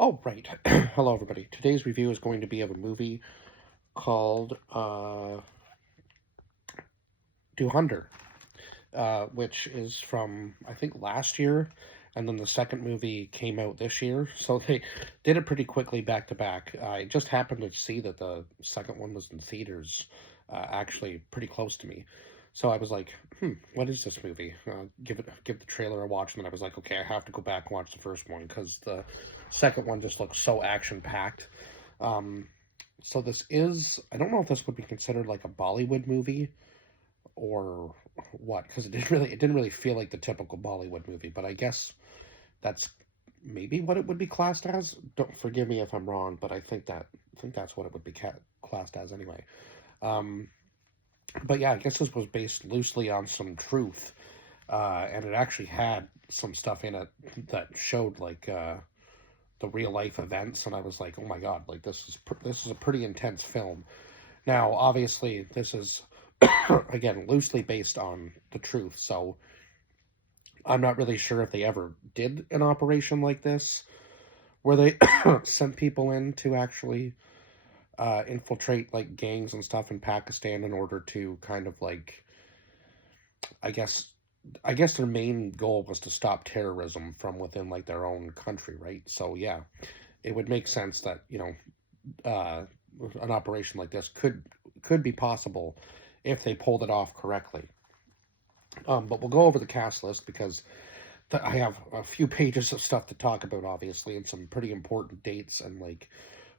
Oh, right. Hello, everybody. Today's review is going to be of a movie called Dhurandhar, which is from, I think, last year, and then the second movie came out this year. So they did it pretty quickly back to back. I just happened to see that the second one was in theaters, actually pretty close to me. So I was like, what is this movie? Give the trailer a watch, and then I was like, okay, I have to go back and watch the first one because the second one just looks so action packed. Um, so this is, I don't know if this would be considered like a Bollywood movie or what, because it didn't really feel like the typical Bollywood movie, but I guess that's maybe what it would be classed as. Don't forgive me if I'm wrong, but I think that's what it would be classed as anyway. Um, but yeah, I guess this was based loosely on some truth, and it actually had some stuff in it that showed like the real life events, and I was like, oh my god, like this is a pretty intense film. Now, obviously, this is again loosely based on the truth, so I'm not really sure if they ever did an operation like this where they sent people in to actually infiltrate like gangs and stuff in Pakistan in order to kind of like I guess I guess their main goal was to stop terrorism from within like their own country, right? So yeah, it would make sense that an operation like this could be possible if they pulled it off correctly. But we'll go over the cast list because I have a few pages of stuff to talk about, obviously, and some pretty important dates and like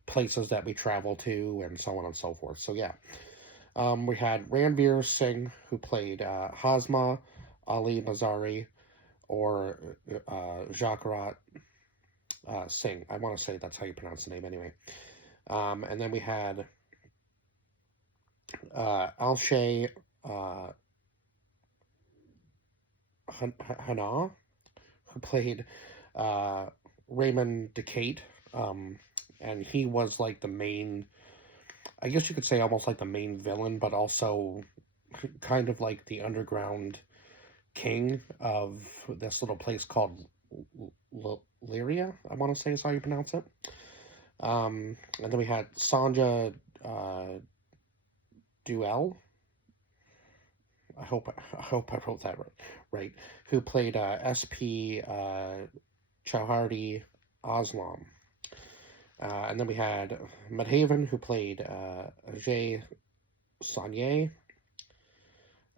places that we travel to and so on and so forth. So yeah, we had Ranveer Singh who played Hazma Ali Mazari or Jakarat Singh. I want to say that's how you pronounce the name anyway. And then we had Alshay uh, Hana, who played uh, Raymond Decate, and he was like the main. I guess you could say almost like the main villain, but also kind of like the underground king of this little place called Lyria. I want to say is how you pronounce it. And then we had Sanja Duell. I hope I wrote that right. Who played SP Chauhardi Aslam. And then we had Madhavan, who played Ajay Sanye,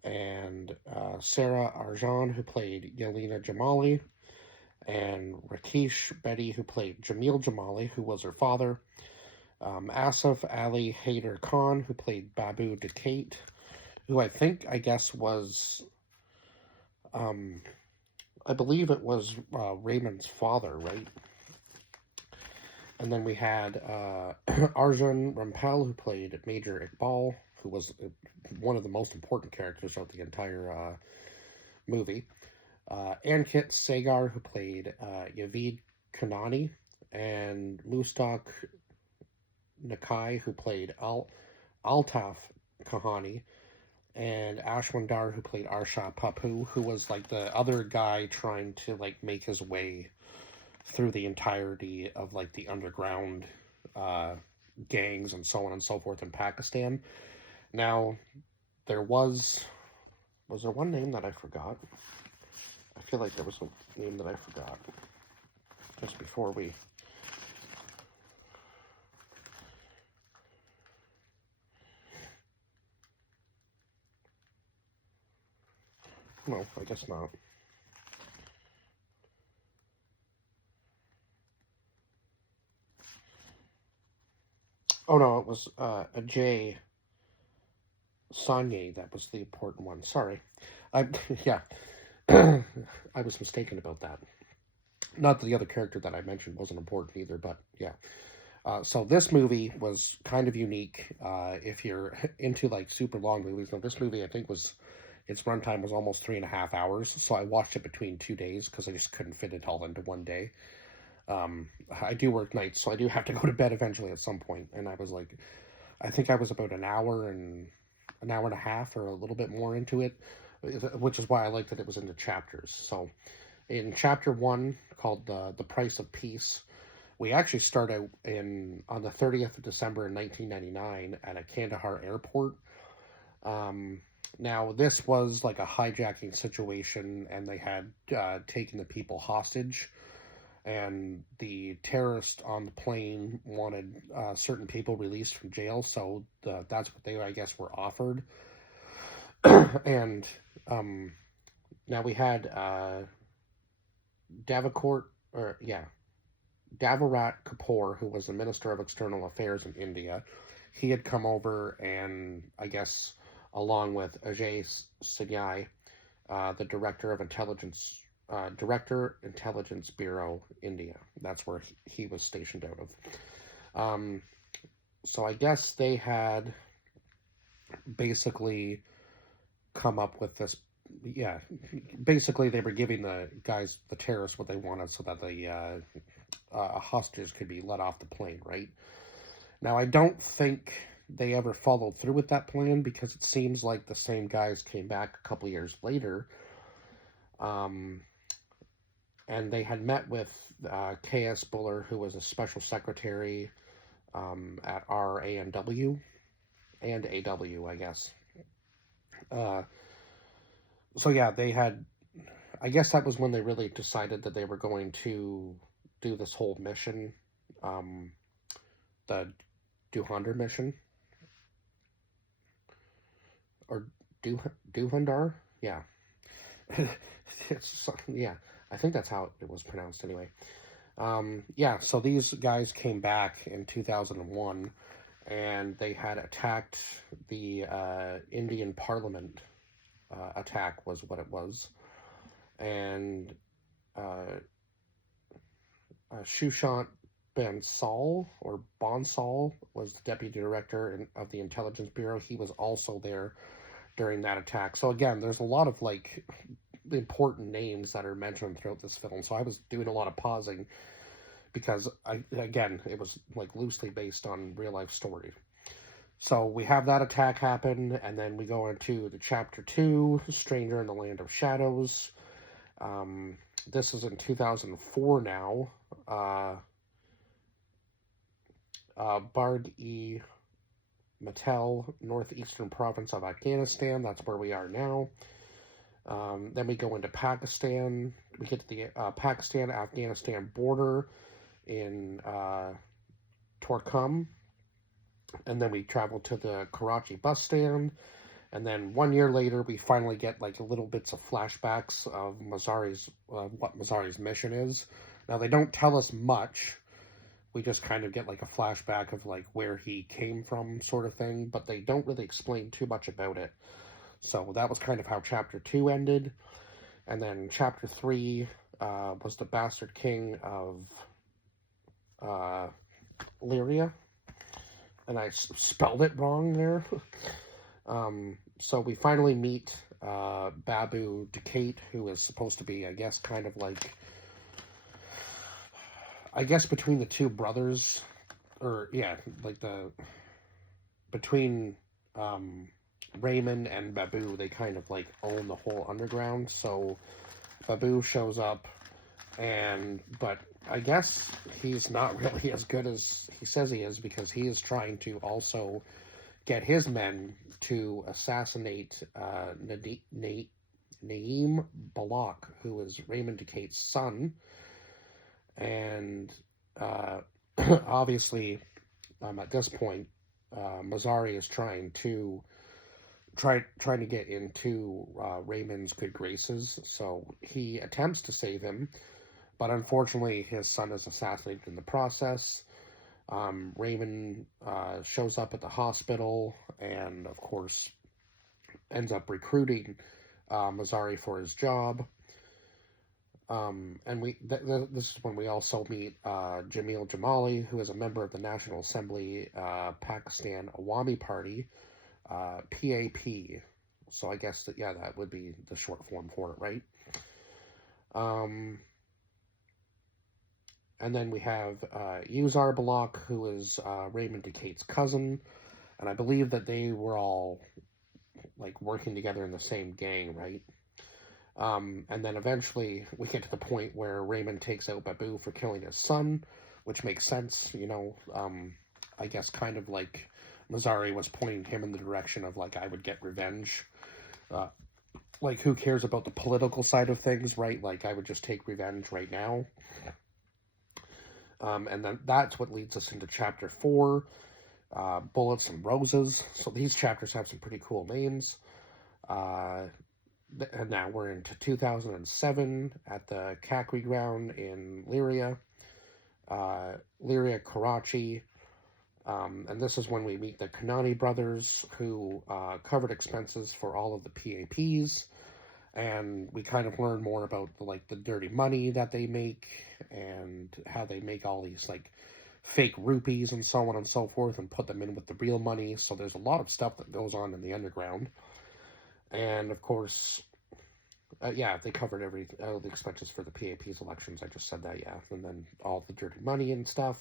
and Sarah Arjan, who played Yelena Jamali, and Rakesh Betty, who played Jamil Jamali, who was her father, Asif Ali Haider Khan, who played Babu Dekate, who I guess was, um, I believe it was Raymond's father, right? And then we had Arjun Rampal, who played Major Iqbal, who was one of the most important characters of the entire movie. Ankit Sagar, who played Yavid Kanani, and Mustaq Nakai, who played Altaf Kahani, and Ashwandar, who played Arsha Papu, who was like the other guy trying to like make his way through the entirety of like the underground uh, gangs and so on and so forth in Pakistan. Now, there was there one name that I forgot? I feel like there was a name that I forgot just before we. No, I guess not. Oh no, it was Ajay Sanye that was the important one. Sorry, I yeah, I was mistaken about that. Not that the other character that I mentioned wasn't important either, but yeah. So this movie was kind of unique. If you're into like super long movies, now this movie I think was its runtime was almost 3.5 hours. So I watched it between 2 days because I just couldn't fit it all into one day. I do work nights, so I do have to go to bed eventually at some point. And I was like, I think I was about an hour and a half or a little bit more into it, which is why I liked that it was into chapters. So in chapter one, called the Price of Peace, We actually start out on the 30th of December in 1999 at a Kandahar airport. Um, Now, this was like a hijacking situation, and they had taken the people hostage. And the terrorist on the plane wanted certain people released from jail, so that's what they, I guess, were offered. And um, now we had Davicourt, or yeah, Davirat Kapoor, who was the Minister of External Affairs in India. He had come over, and I guess along with Ajay Singhai, the Director Intelligence Bureau, India. That's where he was stationed out of. So I guess they had basically come up with this. Yeah, basically they were giving the guys, the terrorists, what they wanted so that the hostages could be let off the plane, right? Now, I don't think they ever followed through with that plan because it seems like the same guys came back a couple years later. And they had met with K.S. Buller, who was a special secretary at RANW and AW, I guess. So yeah, they had, I guess that was when they really decided that they were going to do this whole mission, the Dhurandhar mission, or Dhurandhar, yeah. Yeah, I think that's how it was pronounced anyway. Yeah, so these guys came back in 2001, and they had attacked the Indian Parliament. Attack was what it was, and Sushant Bansal or Bonsal was the deputy director of the Intelligence Bureau. He was also there during that attack. So again, there's a lot of like important names that are mentioned throughout this film. So I was doing a lot of pausing because it was like loosely based on real life story. So we have that attack happen, and then we go into the chapter 2, Stranger in the Land of Shadows. This is in 2004 now. Bard-e Matel, northeastern province of Afghanistan. That's where we are now. Then we go into Pakistan. We get to the Pakistan-Afghanistan border in Torkham. And then we travel to the Karachi bus stand. And then 1 year later, we finally get like little bits of flashbacks of what Mazari's mission is. Now, they don't tell us much. We just kind of get like a flashback of like where he came from, sort of thing, but they don't really explain too much about it. So that was kind of how chapter 2 ended. And then chapter 3 was the Bastard King of Lyria. And I spelled it wrong there. So we finally meet Babu Decate, who is supposed to be, I guess, kind of like, I guess between the two brothers, or yeah, like between Raymond and Babu, they kind of like own the whole underground. So Babu shows up, but I guess he's not really as good as he says he is, because he is trying to also get his men to assassinate Naeem Balak, who is Raymond Decate's son. And obviously, at this point, Mazari is trying to get into Raymond's good graces. So he attempts to save him, but unfortunately, his son is assassinated in the process. Raymond shows up at the hospital and, of course, ends up recruiting Mazari for his job. And this is when we also meet Jamil Jamali, who is a member of the National Assembly Pakistan Awami Party, PAP. So I guess that would be the short form for it, right? And then we have Uzar Balak, who is Raymond Decate's cousin, and I believe that they were all like working together in the same gang, right? And then eventually we get to the point where Raymond takes out Babu for killing his son, which makes sense, you know. I guess kind of like Mazzari was pointing him in the direction of like, I would get revenge. Uh, like, who cares about the political side of things, right? Like, I would just take revenge right now. And then that's what leads us into chapter 4, Bullets and Roses. So these chapters have some pretty cool names. And now we're into 2007 at the Kakri ground in Lyria, Karachi. And this is when we meet the Kanani brothers, who covered expenses for all of the PAPs, and we kind of learn more about like the dirty money that they make and how they make all these like fake rupees and so on and so forth and put them in with the real money. So there's a lot of stuff that goes on in the underground. And of course, yeah, they covered all the expenses for the PAP's elections. I just said that, yeah. And then all the dirty money and stuff.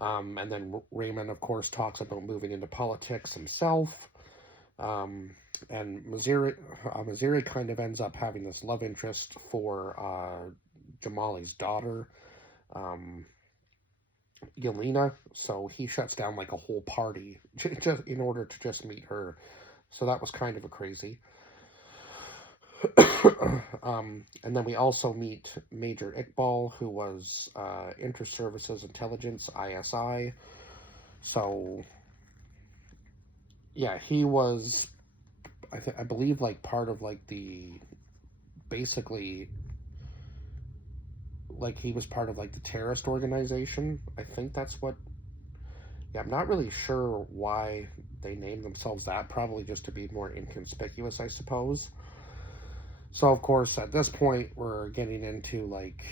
And then Raymond, of course, talks about moving into politics himself. And Mazzari kind of ends up having this love interest for Jamali's daughter, Yelena. So he shuts down like a whole party just in order to just meet her. So that was kind of a crazy. And then we also meet Major Iqbal, who was Inter-Services Intelligence, ISI. So, yeah, he was, I believe, like part of like basically, like he was part of like the terrorist organization. I think that's what, yeah, I'm not really sure why they named themselves that. Probably just to be more inconspicuous, I suppose. So, of course, at this point, we're getting into, like,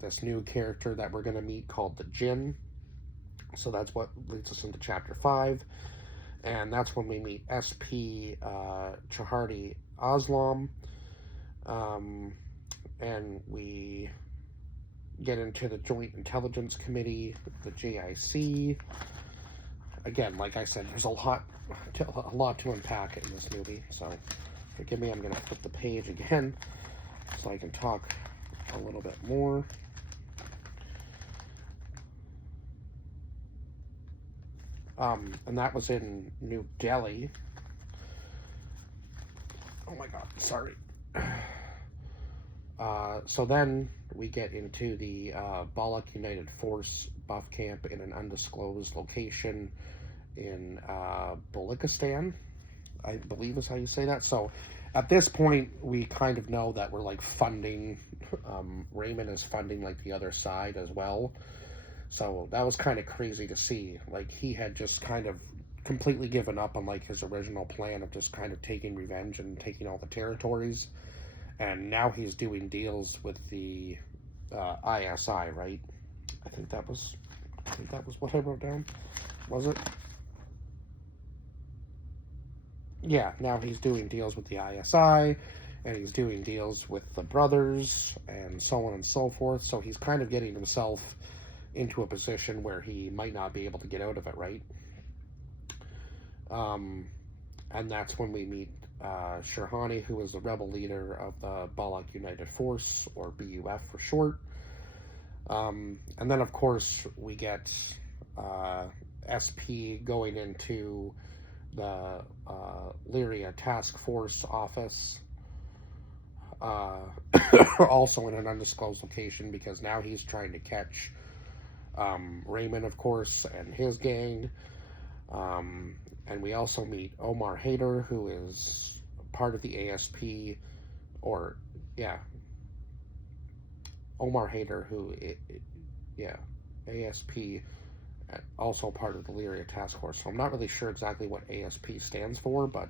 this new character that we're going to meet called the Jinn. So that's what leads us into Chapter 5. And that's when we meet SP Chahardi Aslam. And we get into the Joint Intelligence Committee, the JIC. Again, like I said, there's a lot to unpack in this movie, so forgive me, I'm going to flip the page again so I can talk a little bit more. And that was in New Delhi. Oh my god, sorry. So then we get into the Balak United Force buff camp in an undisclosed location in Baluchistan, I believe is how you say that. So at this point, we kind of know that we're like funding, Raymond is funding like the other side as well. So that was kind of crazy to see. Like, he had just kind of completely given up on like his original plan of just kind of taking revenge and taking all the territories. And now he's doing deals with the ISI, right? I think that was what I wrote down. Was it? Yeah, now he's doing deals with the ISI, and he's doing deals with the brothers, and so on and so forth. So he's kind of getting himself into a position where he might not be able to get out of it, right? And that's when we meet Shirhani, who is the rebel leader of the Balak United Force, or BUF for short. And then, of course, we get SP going into the Lyria Task Force office, also in an undisclosed location, because now he's trying to catch Raymond, of course, and his gang. And we also meet Omar Haider, who is part of the ASP, or, yeah, Omar Haider, who, ASP, also part of the Lyria Task Force. So I'm not really sure exactly what ASP stands for, but,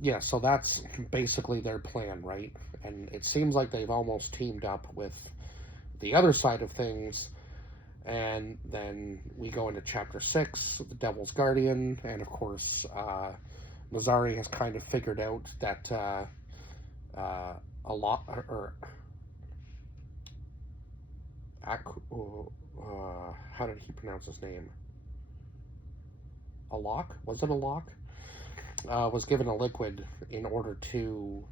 yeah, so that's basically their plan, right? And it seems like they've almost teamed up with the other side of things. And then we go into Chapter 6, The Devil's Guardian, and of course, Mazzari has kind of figured out that how did he pronounce his name? Alok? Was it Alok? Was given a liquid in order to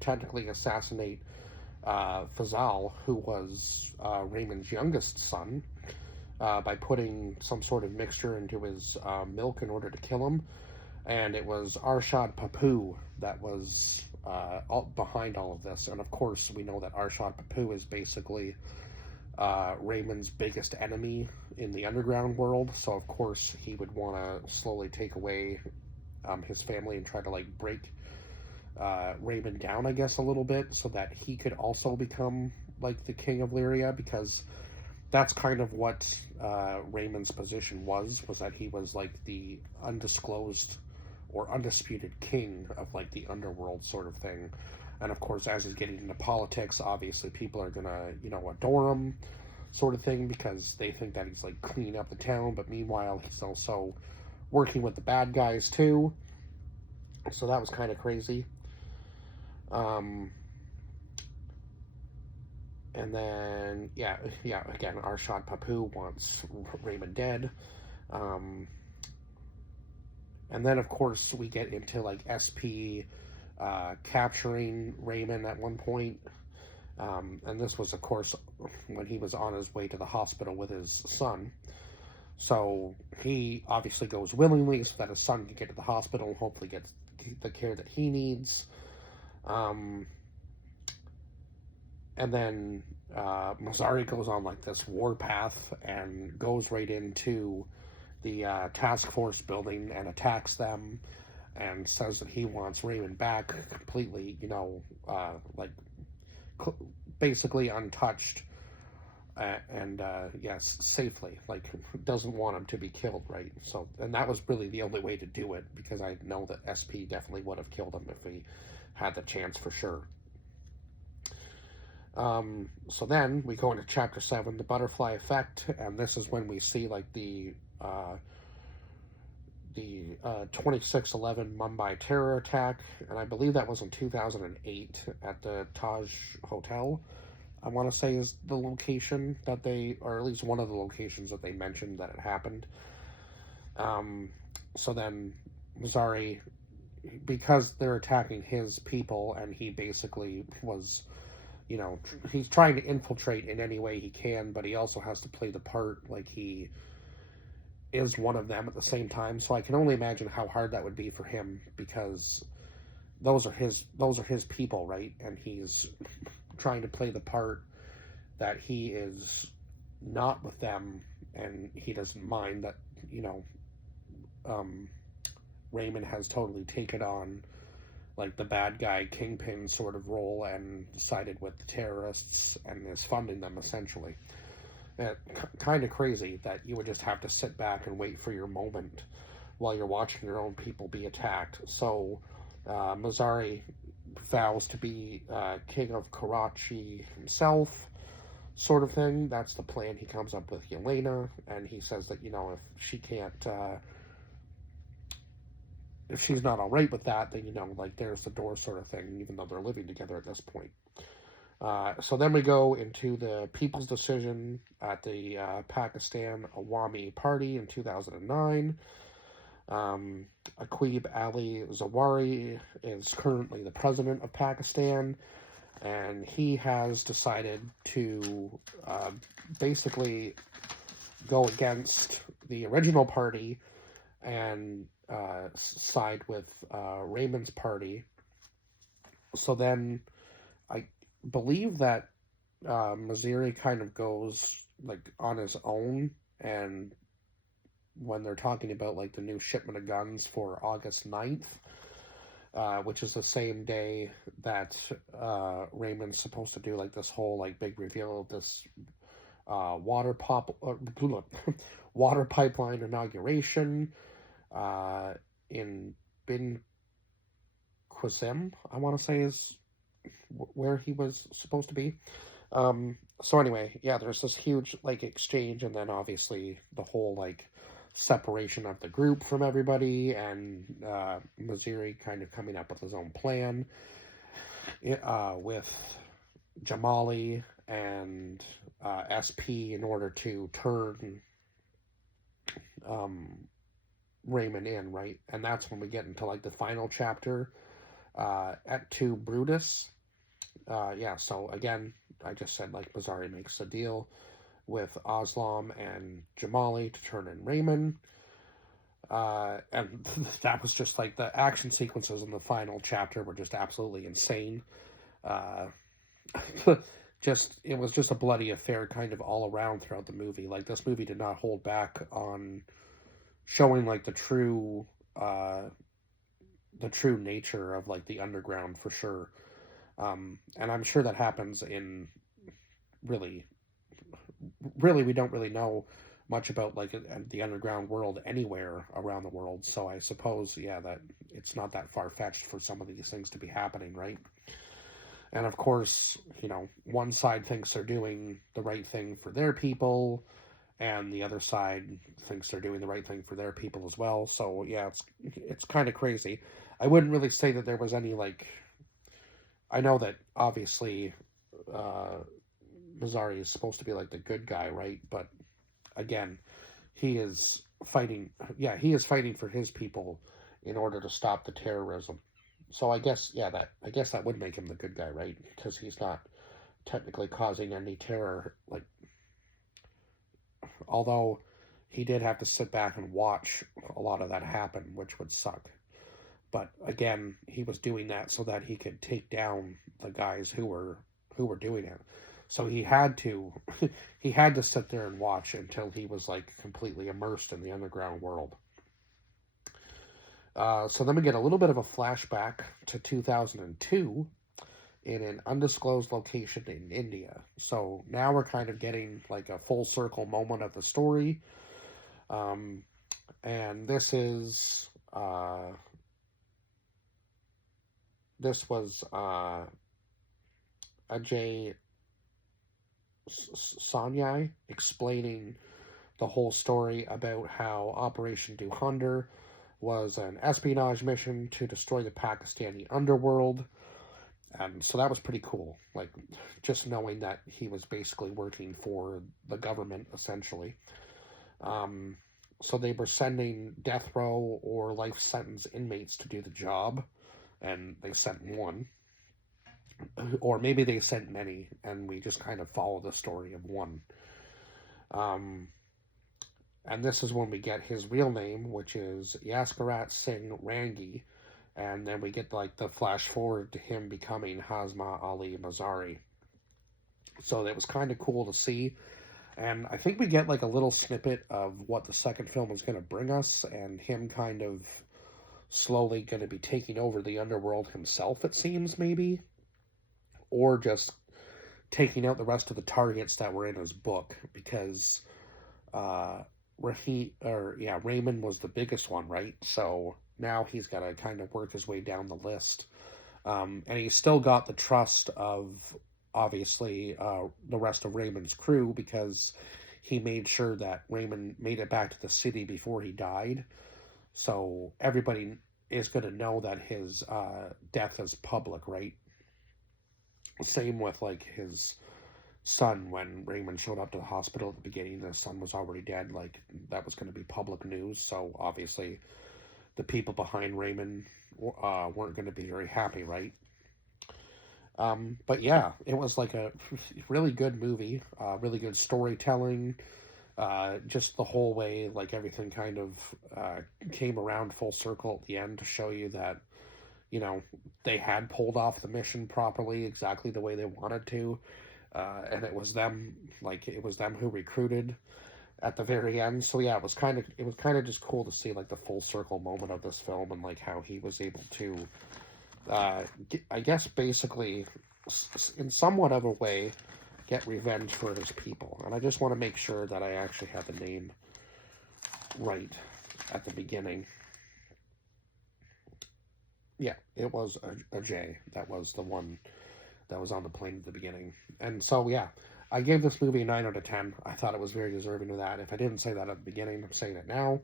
technically assassinate Fazal, who was Raymond's youngest son, by putting some sort of mixture into his milk in order to kill him. And it was Arshad Papu that was behind all of this. And of course, we know that Arshad Papu is basically Raymond's biggest enemy in the underground world. So of course, he would want to slowly take away his family and try to like break Raymond down, I guess, a little bit, so that he could also become like the king of Lyria, because that's kind of what Raymond's position was that he was like the undisclosed or undisputed king of like the underworld sort of thing. And of course, as he's getting into politics, obviously people are gonna, adore him, sort of thing, because they think that he's like cleaning up the town. But meanwhile, he's also working with the bad guys too. So that was kind of crazy. And then, again, Arshad Papu wants Raymond dead. And then, of course, we get into, like, SP capturing Raymond at one point. And this was, of course, when he was on his way to the hospital with his son. So he obviously goes willingly so that his son can get to the hospital and hopefully get the care that he needs. And then Mazzari goes on like this warpath and goes right into the task force building and attacks them, and says that he wants Raymond back completely, basically untouched, and yes, safely. Like, doesn't want him to be killed, right? So, and that was really the only way to do it, because I know that SP definitely would have killed him if he had the chance, for sure. So then we go into chapter 7, the butterfly effect, and this is when we see like the 26/11 Mumbai terror attack, and I believe that was in 2008 at the Taj Hotel. I want to say is the location that they, or at least one of the locations that they mentioned that it happened. So then Mazzari, because they're attacking his people, and he basically was, he's trying to infiltrate in any way he can, but he also has to play the part like he is one of them at the same time. So I can only imagine how hard that would be for him, because those are his people, right? And he's trying to play the part that he is not with them, and he doesn't mind that, Raymond has totally taken on like the bad guy kingpin sort of role and sided with the terrorists and is funding them, essentially. Kind of crazy that you would just have to sit back and wait for your moment while you're watching your own people be attacked. So Mazzari vows to be king of Karachi himself, sort of thing. That's the plan he comes up with Yelena, and he says that, if she can't, if she's not all right with that, then, like, there's the door sort of thing, even though they're living together at this point. So then we go into the People's Decision at the Pakistan Awami Party in 2009. Aqib Ali Zawahiri is currently the president of Pakistan, and he has decided to basically go against the original party and side with Raymond's party. So then I believe that Mazzari kind of goes like on his own, and when they're talking about like the new shipment of guns for August 9th, which is the same day that Raymond's supposed to do like this whole like big reveal of this water pipeline inauguration in Bin Qasem, I want to say is where he was supposed to be. So anyway, yeah, there's this huge like exchange, and then obviously the whole like separation of the group from everybody, and Mazzari kind of coming up with his own plan with Jamali and SP in order to turn Raymond in, right? And that's when we get into like the final chapter, Et tu, Brutus. Yeah, so again, I just said like Mazzari makes a deal with Oslam and Jamali to turn in Raymond. And that was just like the action sequences in the final chapter were just absolutely insane. Uh, just it was just a bloody affair kind of all around throughout the movie. Like this movie did not hold back on showing like uh, the true nature of like the underground for sure. And I'm sure that happens in really, really, we don't really know much about like the underground world anywhere around the world. So I suppose, yeah, that it's not that far fetched for some of these things to be happening, right? And of course, one side thinks they're doing the right thing for their people, and the other side thinks they're doing the right thing for their people as well. So yeah, it's kind of crazy. I wouldn't really say that there was any like. I know that obviously uh, Mazzari is supposed to be like the good guy, right? But again, he is fighting. Yeah, he is fighting for his people in order to stop the terrorism. So I guess that would make him the good guy, right? Because he's not technically causing any terror. Like, although he did have to sit back and watch a lot of that happen, which would suck. But again, he was doing that so that he could take down the guys who were doing it. So he had to sit there and watch until he was like completely immersed in the underground world. So then we get a little bit of a flashback to 2002 in an undisclosed location in India. So now we're kind of getting like a full circle moment of the story. Um, and this was Ajay Sanyai explaining the whole story about how Operation Dhurandhar was an espionage mission to destroy the Pakistani underworld. And so that was pretty cool. Like, just knowing that he was basically working for the government, essentially. Um, so they were sending death row or life sentence inmates to do the job, and they sent one. Or maybe they sent many, and we just kind of follow the story of one. Um, and this is when we get his real name, which is Yaskarat Singh Rangi, and then we get like the flash forward to him becoming Hazma Ali Mazari. So it was kind of cool to see, and I think we get like a little snippet of what the second film is going to bring us, and him kind of slowly going to be taking over the underworld himself, it seems, maybe, or just taking out the rest of the targets that were in his book, because Raymond was the biggest one, right? So now he's got to kind of work his way down the list. And he's still got the trust of, obviously, the rest of Raymond's crew, because he made sure that Raymond made it back to the city before he died. So everybody is going to know that his death is public, right? Same with, like, his son. When Raymond showed up to the hospital at the beginning, the son was already dead. Like, that was going to be public news. So obviously the people behind Raymond weren't going to be very happy, right? But yeah, it was like a really good movie, really good storytelling. Just the whole way, like everything kind of came around full circle at the end to show you that, they had pulled off the mission properly, exactly the way they wanted to. And it was them, who recruited at the very end. So yeah, it was kind of just cool to see like the full circle moment of this film, and like how he was able to, I guess, basically, in somewhat of a way, get revenge for his people. And I just want to make sure that I actually have the name right at the beginning. Yeah, it was a J. That was the one that was on the plane at the beginning. And so, yeah, I gave this movie a 9 out of 10. I thought it was very deserving of that. If I didn't say that at the beginning, I'm saying it now.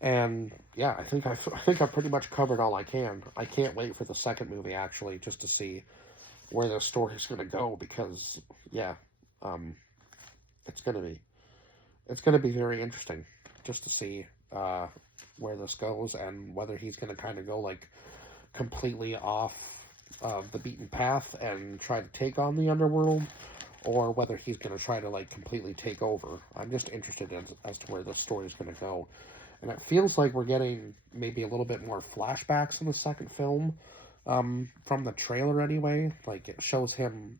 And yeah, I think I've pretty much covered all I can. I can't wait for the second movie, actually, just to see where the story's going to go, because yeah, it's going to be very interesting just to see where this goes, and whether he's going to kind of go like completely off the beaten path and try to take on the underworld, or whether he's going to try to like completely take over. I'm just interested as to where this story is going to go. And it feels like we're getting maybe a little bit more flashbacks in the second film, from the trailer anyway. Like it shows him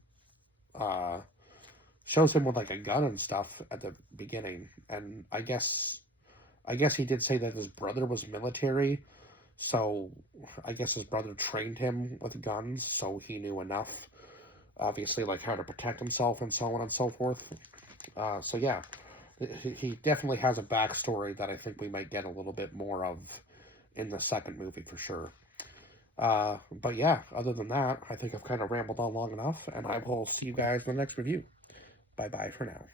with like a gun and stuff at the beginning. And I guess he did say that his brother was military, so I guess his brother trained him with guns, so he knew enough, obviously, like how to protect himself and so on and so forth. So yeah, he definitely has a backstory that I think we might get a little bit more of in the second movie for sure. But yeah, other than that, I think I've kind of rambled on long enough, and I will see you guys in the next review. Bye bye for now.